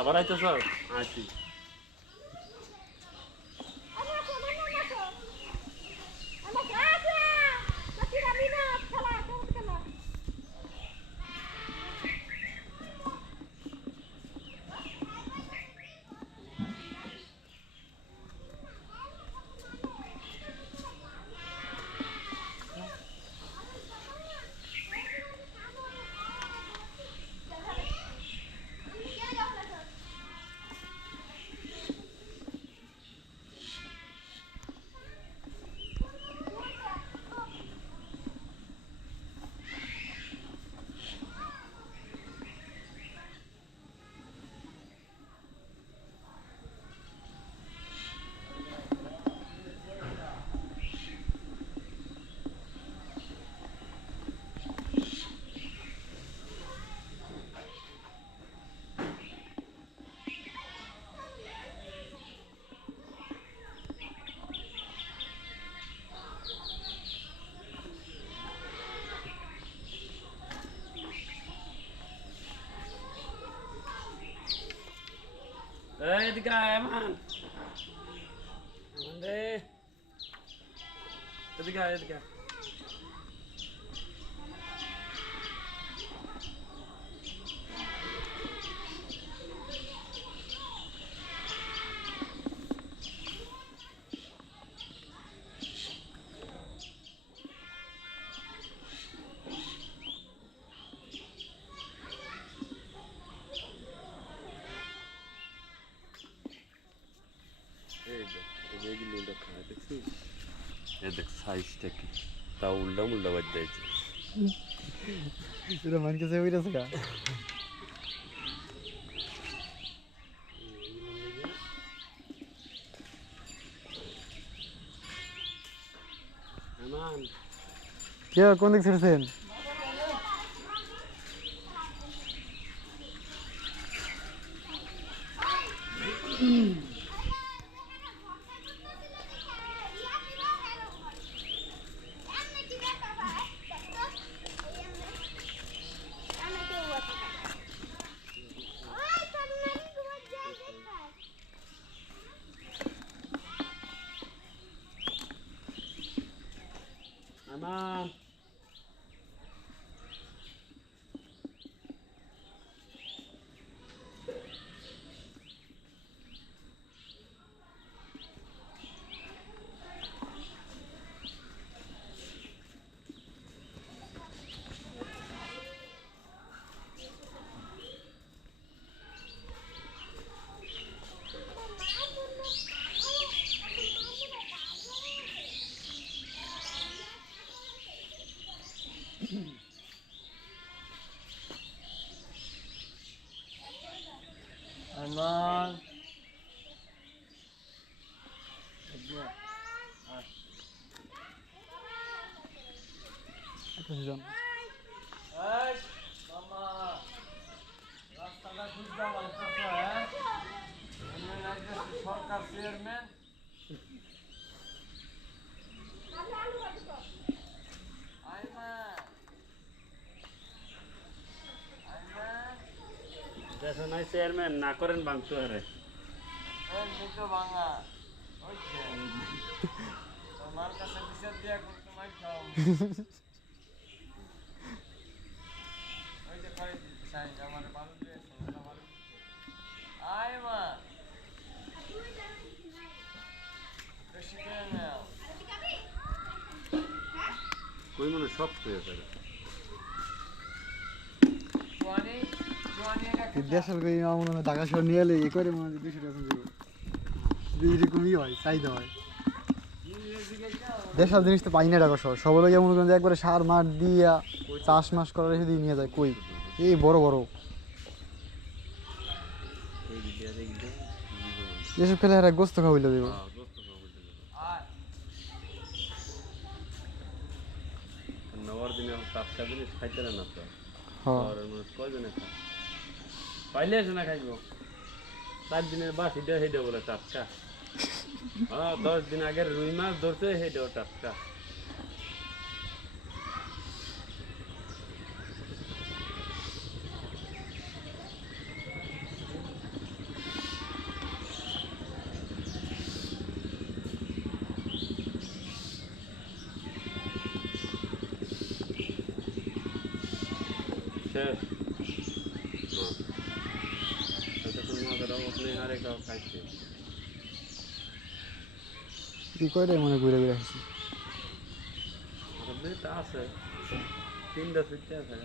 আবার আইতেছ? আইছি। এদিকে আয় আমান। আমান রে, এদিকে আয়, এদিকে আয়। দেখ সাইজটা কি, তা উল্টা উল্টা বাদ দিয়েছে। এটা মান কাছে হইরাছে কা আমান কে কোন দিক ছেড়েছেন? আমান আমান জন সরকার চেয়ারম্যান দেশে নাই চেয়ারম্যান না করেন বাংশু হারে ভাঙা তোমার কাছে বিচার দিয়া করতে মাই খাও ওই যে করে দিতে চাই আমার ভালো দিয়েছে ভালো আয় মা বেশি করে নাও কই মনে শক্ত হয়ে যাবে। জোয়ানি জোয়ানি দেশাল কই মনে হয় ঢাকা শহর নিয়ে এলে এ করে মনে হয় 200 টাকা দিব এরকমই হয় চাহিদা হয়। দেশাল জিনিস তো পাই না ঢাকা শহর সব লোক মনে করেন যে একবারে সার মাঠ দিয়া চাষ মাস করার রেখে দিয়ে নিয়ে যায় কই এই বড় বড় এসব খেলে আর গোস্ত খাওয়াইলে দেবো। নবার দিনে টাটকা জিনিস খাইতে না তো হ্যাঁ মানুষ কয়জনে খায় পাইলে আছে না খাইব 4 দিনের বাসিটা সেইটা বলে টাটকা। হ্যাঁ 10 দিন আগের রুই মাছ ধরছে সেইটাও টাটকা। শেষ এতক্ষণ মাছের অভাব নেই হারে খাও খাইছে কি কয়টা মনে ঘুরে ঘুরে আসছি আর দুইটা আছে তিনটা সুইটটা আছে